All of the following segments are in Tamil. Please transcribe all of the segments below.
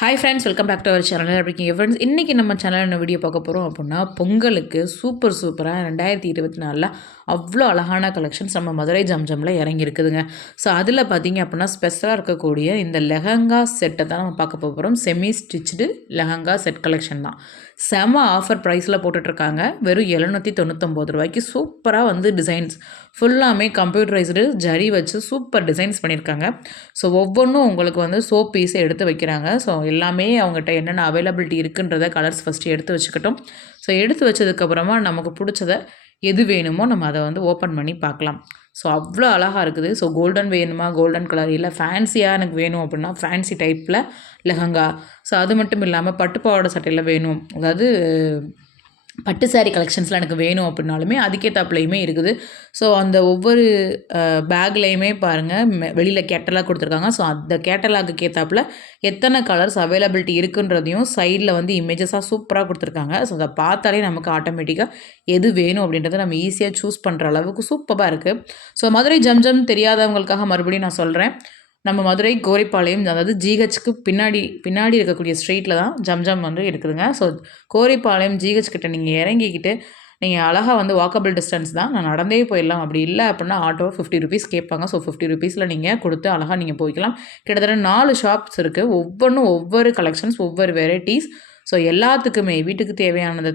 Hi friends welcome back to our channel இருக்கீங்க ஃப்ரெண்ட்ஸ் இன்றைக்கி நம்ம சேனலில் என்ன வீடியோ பார்க்க போகிறோம் அப்படின்னா பொங்கலுக்கு சூப்பர் சூப்பராக ரெண்டாயிரத்தி இருபத்தி நாலில் அவ்வளோ அழகான கலெக்ஷன்ஸ் நம்ம மதுரை ஜம்ஜமில் இறங்கியிருக்குதுங்க. ஸோ அதில் பார்த்தீங்க அப்படின்னா ஸ்பெஷலாக இருக்கக்கூடிய இந்த லெஹங்கா செட்டை தான் நம்ம பார்க்க போகிறோம் semi stitched lehenga set collection தான். செம ஆஃபர் ப்ரைஸில் போட்டுட்ருக்காங்க. வெறும் எழுநூற்றி தொண்ணூத்தொம்பது ரூபாய்க்கு சூப்பராக வந்து டிசைன்ஸ் ஃபுல்லாமே கம்ப்யூட்டரைஸ்டு ஜரி வச்சு சூப்பர் டிசைன்ஸ் பண்ணியிருக்காங்க ஸோ ஒவ்வொன்றும் உங்களுக்கு வந்து சோப் பீஸை எடுத்து வைக்கிறாங்க. ஸோ எல்லாமே அவங்ககிட்ட என்னென்ன அவைலபிலிட்டி இருக்குன்றத கலர்ஸ் ஃபஸ்ட்டு எடுத்து வச்சுக்கிட்டோம். ஸோ எடுத்து வச்சதுக்கப்புறமா நமக்கு பிடிச்சத எது வேணுமோ நம்ம அதை வந்து ஓப்பன் பண்ணி பார்க்கலாம். ஸோ அவ்வளோ அழகாக இருக்குது. ஸோ கோல்டன் வேணுமா கோல்டன் கலர் இல்லை ஃபேன்சியாக எனக்கு வேணும் அப்படின்னா ஃபேன்சி டைப்பில் லெஹங்கா. ஸோ அது மட்டும் இல்லாமல் பட்டுப்பாவோட சட்டையில் வேணும். அதாவது பட்டு சாரீ கலெக்ஷன்ஸ்லாம் எனக்கு வேணும் அப்படின்னாலுமே அதுக்கேற்றாப்புலையுமே இருக்குது. ஸோ அந்த ஒவ்வொரு பேக்லேயுமே பாருங்கள் வெளியில் கேட்டலாக் கொடுத்துருக்காங்க. ஸோ அந்த கேட்டலாக்கு ஏற்றாப்புல எத்தனை கலர்ஸ் அவைலபிலிட்டி இருக்குன்றதையும் சைடில் வந்து இமேஜஸாக சூப்பராக கொடுத்துருக்காங்க. ஸோ அதை பார்த்தாலே நமக்கு ஆட்டோமேட்டிக்காக எது வேணும் அப்படின்றத நம்ம ஈஸியாக சூஸ் பண்ணுற அளவுக்கு சூப்பராக இருக்குது ஸோ மதுரை ஜம்ஜம் தெரியாதவங்களுக்காக மறுபடியும் நான் சொல்கிறேன் நம்ம மதுரை கோரிப்பாளையம் அதாவது ஜிஹெச்க்கு பின்னாடி பின்னாடி இருக்கக்கூடிய ஸ்ட்ரீட்டில் தான் ஜம்ஜம் வந்து இருக்குதுங்க. ஸோ கோரிப்பாளையம் ஜிஹெச் கிட்ட நீங்கள் இறங்கிக்கிட்டு நீங்கள் அழகாக வந்து வாக்கபிள் டிஸ்டன்ஸ் தான். நான் நடந்தே போயிடலாம். அப்படி இல்லை அப்படின்னா ஆட்டோ ஃபிஃப்டி ருபீஸ் கேட்பாங்க. ஸோ ஃபிஃப்டி ருபீஸில் நீங்கள் கொடுத்து அழகாக நீங்கள் போய்க்கலாம். கிட்டத்தட்ட நாலு ஷாப்ஸ் இருக்குது ஒவ்வொன்றும் ஒவ்வொரு கலெக்ஷன்ஸ் ஒவ்வொரு வெரைட்டிஸ் ஸோ எல்லாத்துக்குமே வீட்டுக்கு தேவையானது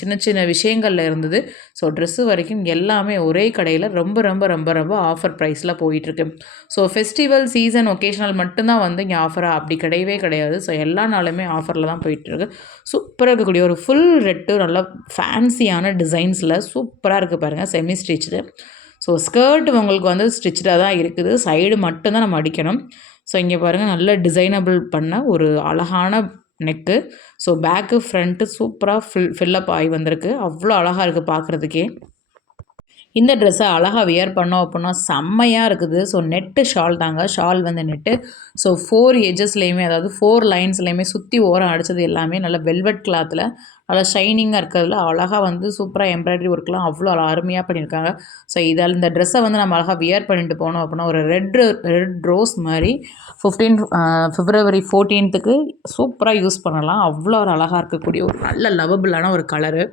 சின்ன சின்ன விஷயங்களில் இருந்தது. ஸோ ட்ரெஸ்ஸு வரைக்கும் எல்லாமே ஒரே கடையில் ரொம்ப ரொம்ப ரொம்ப ரொம்ப ஆஃபர் ப்ரைஸில் போயிட்டுருக்கு. ஸோ ஃபெஸ்டிவல் சீசன் ஒகேஷனல் மட்டும்தான் வந்து இங்கே ஆஃபராக அப்படி கிடையவே கிடையாது. ஸோ எல்லா நாளுமே ஆஃபரில் தான் போயிட்டுருக்கு. சூப்பராக இருக்கக்கூடிய ஒரு ஃபுல் ரெட்டு நல்லா ஃபேன்சியான டிசைன்ஸில் சூப்பராக இருக்குது பாருங்கள் செமி ஸ்டிச்சு ஸோ ஸ்கர்ட் உங்களுக்கு வந்து ஸ்டிச்சாக தான் இருக்குது. சைடு மட்டும்தான் நம்ம அடிக்கணும். ஸோ இங்கே பாருங்கள் நல்ல டிசைனபிள் பண்ண ஒரு அழகான நெக்கு ஸோ பேக்கு ஃப்ரண்ட்டு சூப்பராக ஃபில் ஃபில்லப் ஆகி வந்திருக்கு. அவ்வளோ அழகாக இருக்குது பார்க்குறதுக்கே. இந்த ட்ரெஸ்ஸை அழகாக வியர் பண்ணோம் அப்படின்னா செம்மையாக இருக்குது. ஸோ நெட்டு ஷால் தாங்க. ஷால் வந்து நெட்டு ஸோ ஃபோர் எஜஸ்லேயுமே அதாவது ஃபோர் லைன்ஸ்லேயுமே சுற்றி ஓரம் அடித்தது எல்லாமே நல்ல வெல்வெட் கிளாத்தில் நல்லா ஷைனிங்காக இருக்கிறதுல அழகாக வந்து சூப்பராக எம்ப்ராய்டரி ஒர்க்லாம் அவ்வளோ அருமையாக பண்ணியிருக்காங்க. ஸோ இதால் இந்த ட்ரெஸ்ஸை வந்து நம்ம அழகாக வியர் பண்ணிட்டு போனோம் அப்படின்னா ஒரு ரெட் ரெட் ரோஸ் மாதிரி ஃபிஃப்டீன் ஃபிப்ரவரி ஃபோர்டீன்த்துக்கு சூப்பராக யூஸ் பண்ணலாம். அவ்வளோ ஒரு அழகாக இருக்கக்கூடிய ஒரு நல்ல லவபிளான ஒரு கலரு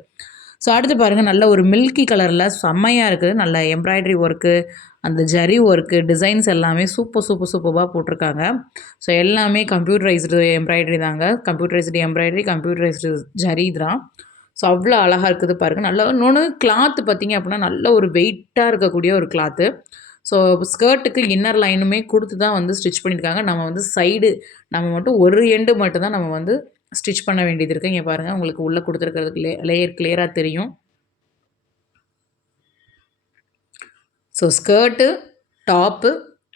ஸோ அடுத்து பாருங்கள் நல்ல ஒரு மில்கி கலரில் செம்மையாக இருக்குது. நல்ல எம்ப்ராய்டரி ஒர்க்கு அந்த ஜரி ஒர்க்கு டிசைன்ஸ் எல்லாமே சூப்பர் சூப்பர் சூப்பராக போட்டிருக்காங்க. ஸோ எல்லாமே கம்ப்யூட்டரைஸ்டு எம்ப்ராய்டரி தாங்க. கம்ப்யூட்டரைஸ்டு எம்ப்ராய்டரி கம்ப்யூட்டரைஸ்டு ஜரி தான் ஸோ அவ்வளோ அழகாக இருக்குது பாருங்கள் நல்ல இன்னொன்று கிளாத்து பார்த்திங்க அப்படின்னா நல்ல ஒரு வெயிட்டாக இருக்கக்கூடிய ஒரு கிளாத்து ஸோ ஸ்கர்ட்டுக்கு இன்னர் லைனுமே கொடுத்து தான் வந்து ஸ்டிச் பண்ணியிருக்காங்க. நம்ம வந்து சைடு நம்ம மட்டும் ஒரு எண்டு மட்டும் தான் நம்ம வந்து ஸ்டிச் பண்ண வேண்டியது இருக்குது இங்கே பாருங்கள் உங்களுக்கு உள்ளே கொடுத்துருக்கிறதுக்கு லே லேயர் கிளியராக தெரியும். So skirt top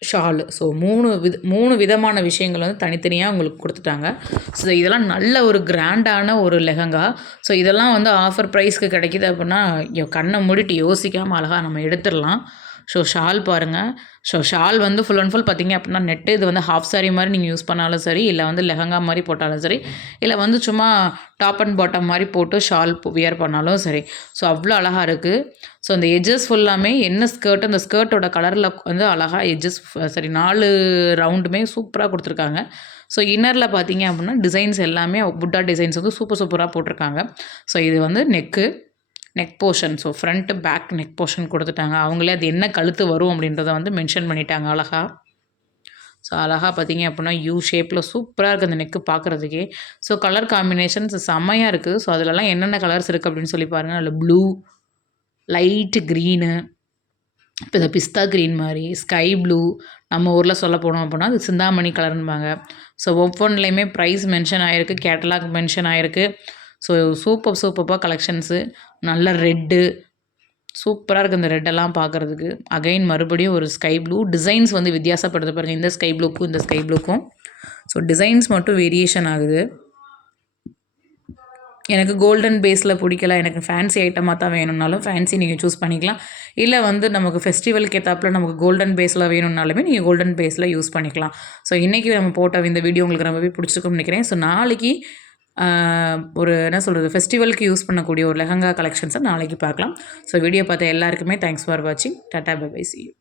shawl so மூணு வித மூணு விதமான விஷயங்கள் வந்து தனித்தனியாக உங்களுக்கு கொடுத்துட்டாங்க. ஸோ இதெல்லாம் நல்ல ஒரு கிராண்டான ஒரு லெஹங்கா. ஸோ இதெல்லாம் வந்து ஆஃபர் ப்ரைஸ்க்கு கிடைக்கிது அப்படின்னா கண்ணை மூடிட்டு யோசிக்காமல் அழகாக நம்ம எடுத்துடலாம். ஸோ ஷால் பாருங்கள் ஸோ ஷால் வந்து ஃபுல் அண்ட் ஃபுல் பார்த்திங்க அப்படின்னா நெட்டு இது வந்து ஹாஃப் சாரி மாதிரி நீங்கள் யூஸ் பண்ணாலும் சரி இல்லை வந்து லெஹங்கா மாதிரி போட்டாலும் சரி இல்லை வந்து சும்மா டாப் அண்ட் பாட்டம் மாதிரி போட்டு ஷால் வியர் பண்ணாலும் சரி. ஸோ அவ்வளோ அழகாக இருக்குது ஸோ அந்த எஜஸ் ஃபுல்லாமே என்ன ஸ்கர்ட் அந்த ஸ்கர்ட்டோட கலரில் வந்து அழகாக எஜஸ் சரி நாலு ரவுண்டுமே சூப்பராக கொடுத்துருக்காங்க. ஸோ இன்னரில் பார்த்தீங்க அப்படின்னா டிசைன்ஸ் எல்லாமே புட்டா டிசைன்ஸ் வந்து சூப்பர் சூப்பராக போட்டிருக்காங்க. ஸோ இது வந்து neck neck portion so front back neck portion கொடுத்துட்டாங்க. அவங்களே அது என்ன கழுத்து வரும் அப்படின்றத வந்து மென்ஷன் பண்ணிட்டாங்க அழகாக ஸோ அழகாக பார்த்தீங்க அப்படின்னா யூ ஷேப்பில் சூப்பராக இருக்குது அந்த நெக்கு பார்க்குறதுக்கே. ஸோ கலர் காம்பினேஷன்ஸ் செம்மையாக இருக்குது ஸோ அதிலலாம் என்னென்ன கலர்ஸ் இருக்குது அப்படின்னு சொல்லி பாருங்கள் அதில் ப்ளூ லைட்டு க்ரீனு இப்போ இந்த பிஸ்தா க்ரீன் மாதிரி ஸ்கை ப்ளூ நம்ம ஊரில் சொல்ல போனோம் அப்படின்னா அது சிந்தாமணி கலர்னுபாங்க ஸோ ஒவ்வொன்றுலேயுமே ப்ரைஸ் மென்ஷன் ஆகிருக்கு கேட்டலாக் மென்ஷன் ஆகிருக்கு ஸோ சூப்பர் சூப்பராக கலெக்ஷன்ஸு நல்ல ரெட்டு சூப்பராக இருக்குது இந்த ரெட்டெல்லாம் பார்க்குறதுக்கு அகைன் மறுபடியும் ஒரு ஸ்கை ப்ளூ டிசைன்ஸ் வந்து வித்தியாசப்படுது பாருங்கள் இந்த ஸ்கை ப்ளூக்கும் இந்த ஸ்கை ப்ளூக்கும் ஸோ டிசைன்ஸ் மட்டும் வேரியேஷன் ஆகுது. எனக்கு கோல்டன் பேஸில் பிடிக்கல. எனக்கு ஃபேன்சி ஐட்டமாக தான் வேணும்னாலும் ஃபேன்சி நீங்கள் சூஸ் பண்ணிக்கலாம். இல்லை வந்து நமக்கு ஃபெஸ்டிவலுக்கு ஏற்றாப்பில் நமக்கு கோல்டன் பேஸில் வேணும்னாலுமே நீங்கள் கோல்டன் பேஸில் யூஸ் பண்ணிக்கலாம். ஸோ இன்றைக்கி நம்ம போட்ட இந்த வீடியோ உங்களுக்கு ரொம்பவே பிடிச்சிருக்கும்னு நினைக்கிறேன். ஸோ நாளைக்கு ஒரு என்ன சொல்கிறது ஃபெஸ்டிவலுக்கு யூஸ் பண்ணக்கூடிய ஒரு லெஹங்கா கலெக்ஷன்ஸை நாளைக்கு பார்க்கலாம். ஸோ வீடியோ பார்த்த எல்லாருக்குமே தேங்க்ஸ் ஃபார் வாட்சிங் டாட்டா பை சி யூ